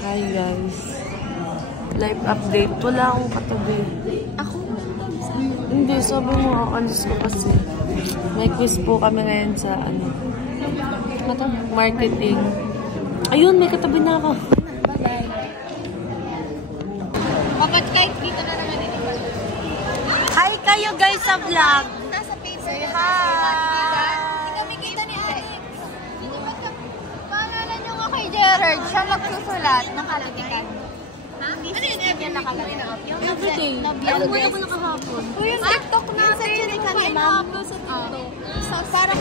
Hi guys. Live update. Wala akong katabi. Ako? Hindi, sabi mo aalis ko kasi. May quiz po kami ngayon sa marketing. Ayun, may katabi na ako. Bakit kahit dito na naman ito? Hi kayo guys sa vlog. Nasa paper. Hi! Hindi kami kita ni Alex. Paalala nyo nga kay Gerard, siya magsusulat ng kalatikan. Hindi niya nakalatikan. Everyday. Alam mo na ako nakahapon. Yung TikTok natin. Yung kami, ma'am. So, parang...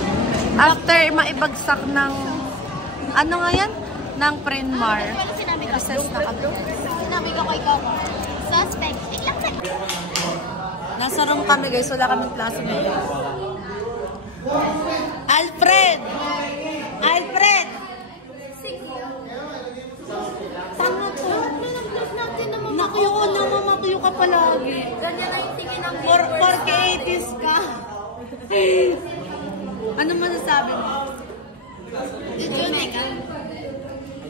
After maibagsak ng... Ano nga yan? Ng Prenmar. Recess na kami. Sinabi ko kay Coco. Suspect. Nasa room kami guys. Wala kaming klase ngayon. Alfred! Alfred! Tanga to. Nakuyo ko na mamakuyo ka palagi. Ganyan na yung tingin ng 4K80s ka. Ano masasabi mo?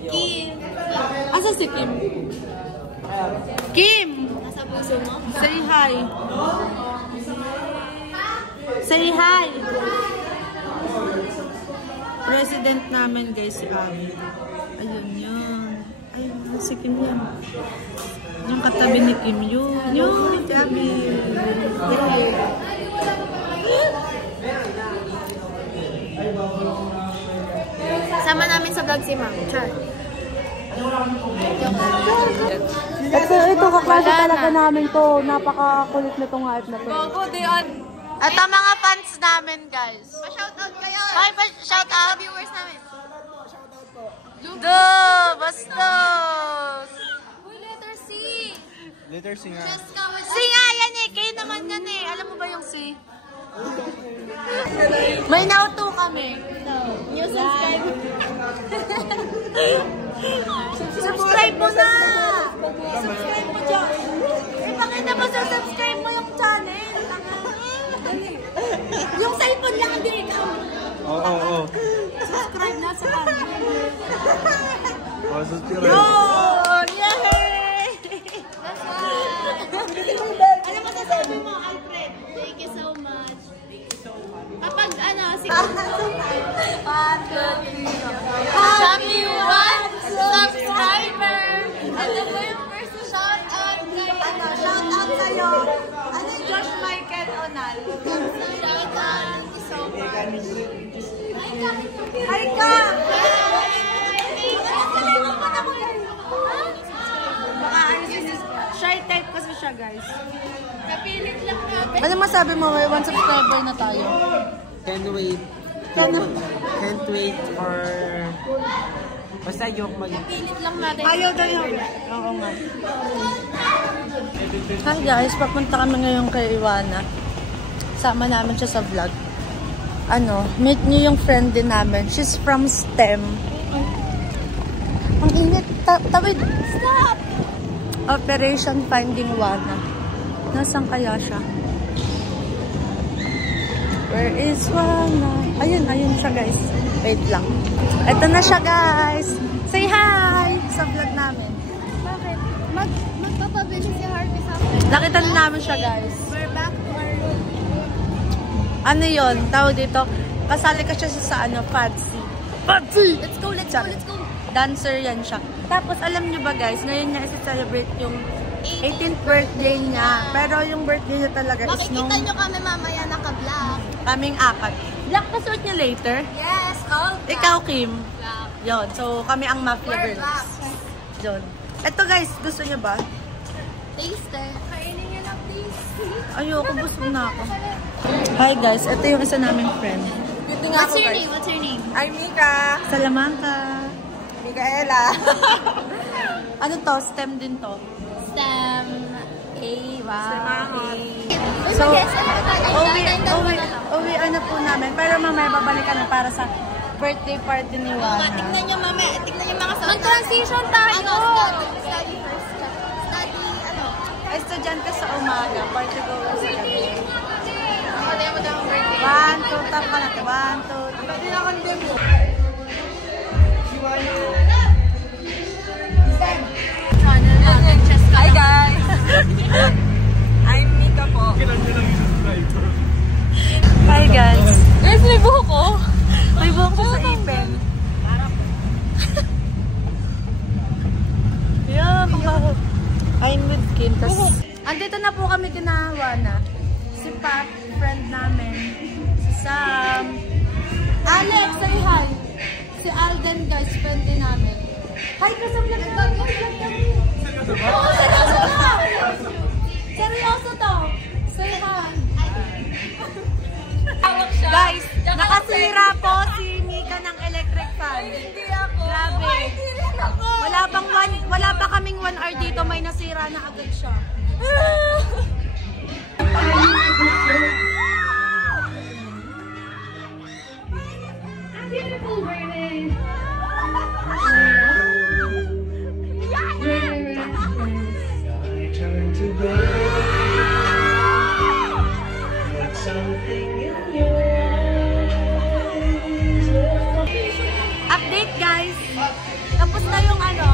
Kim. Asa si Kim? Kim! Nasa puso mo? Say hi. Say hi. President namin guys si Abby. Ayun yun. Ayun si Kim yan. Yung katabi ni Kim yun. Yun si Abby. Sama namin sa vlog si Ma'am. Char. Ito kaklase talaga namin to. Napakakulit na tong hype na to. Gogo, Dion. At ang mga fans namin guys. Pa-shoutout kayo. Hi, shoutout. Sa viewers namin. Bastos! Uy, letter C. Letter C nga. C nga yan eh. Kayo naman yan eh. Alam mo ba yung C? May nauto kami. New subscribe. Subscribe mo na! Subscribe mo dyan. Ipakita mo sa subscribe mo yung channel. Yung cellphone lang ang dito. Oo. Subscribe na sa channel. Subscribe. Yun! Yay! Ano masasabi mo, Alfred? Thank you so much. Kapag si Happy 1 subscriber! Ito po yung first shoutout kay Shoutout sa'yo. Ano yung Josh Michael Onal? Shoutout so much. Hi ka! Shy type kasi siya guys. Kapilit lang natin. Ano masabi mo? May 1 subscriber na tayo. Can't wait. Can't wait for... Basta joke mag... Kapilit lang natin. Ayaw tayo. Oo nga. Hi guys, papunta kami ngayon kay Iwana. Sama namin siya sa vlog. Meet niyo yung friend din namin. She's from STEM. Ang init. Tawid. Stop! Operation Finding Wana. Nasaan kaya siya? Where is Wana? Ayun siya guys. Wait lang. Ito na siya guys. Say hi sa vlog namin. Bakit? Magpapabilis si Harvey sa akin. Nakita din namin siya guys. We're back to our room. Ano yun? Tawag dito. Kasali ka siya sa Patsy. Patsy! Let's go. Dancer yan siya. Tapos alam nyo ba guys, ngayon niya isi-celebrate yung 18th birthday niya. Pero yung birthday niya talaga is nung... Makikita nyo kami mamaya naka-black. Kaming apat. Black pa suit niya later. Yes, all black. Ikaw, Kim. Black. Yon. So, kami ang Mafia We're Girls. black. Yon. Ito guys, gusto niyo ba? Taster. Kainin nyo lang please. Ayoko, busog na ako. Hi guys, ito yung isa naming friend. What's your name? I'm Mika. Salamanca. Micaela. Ano to? STEM din to. STEM. A. Wow. So, uwi ano po namin. Pero mamaya babalikan na para sa birthday party ni Wana. Tignan nyo mamaya. Tignan nyo mga mag-transition tayo. Study first. Study Estudyante sa umaga. Party ko sa gabi. Pwede mo daw ang birthday. 1, 2, tap ka natin. 1, 2, 3. Pwede na kang demo. I'm Mika po. Hi guys. Guys, may buhok ko. May buhok ko sa ipin. Yeah, kabaho. I'm with Kim. Andito na po kami ginawa na. Si Pat, friend namin. Si Sam. Alex, say hi. Si Alden guys, friend din namin. Hi ka sa vlog kami. Oo, seryoso to. Seryoso to. Say hi. Guys, nakasira po si Mika ng electric fan. Hindi ako. Grabe. Ay, hindi rin ako. Wala pa kaming 1 hour dito, may nasira na agad siya. Update guys. Tapos na yung ano,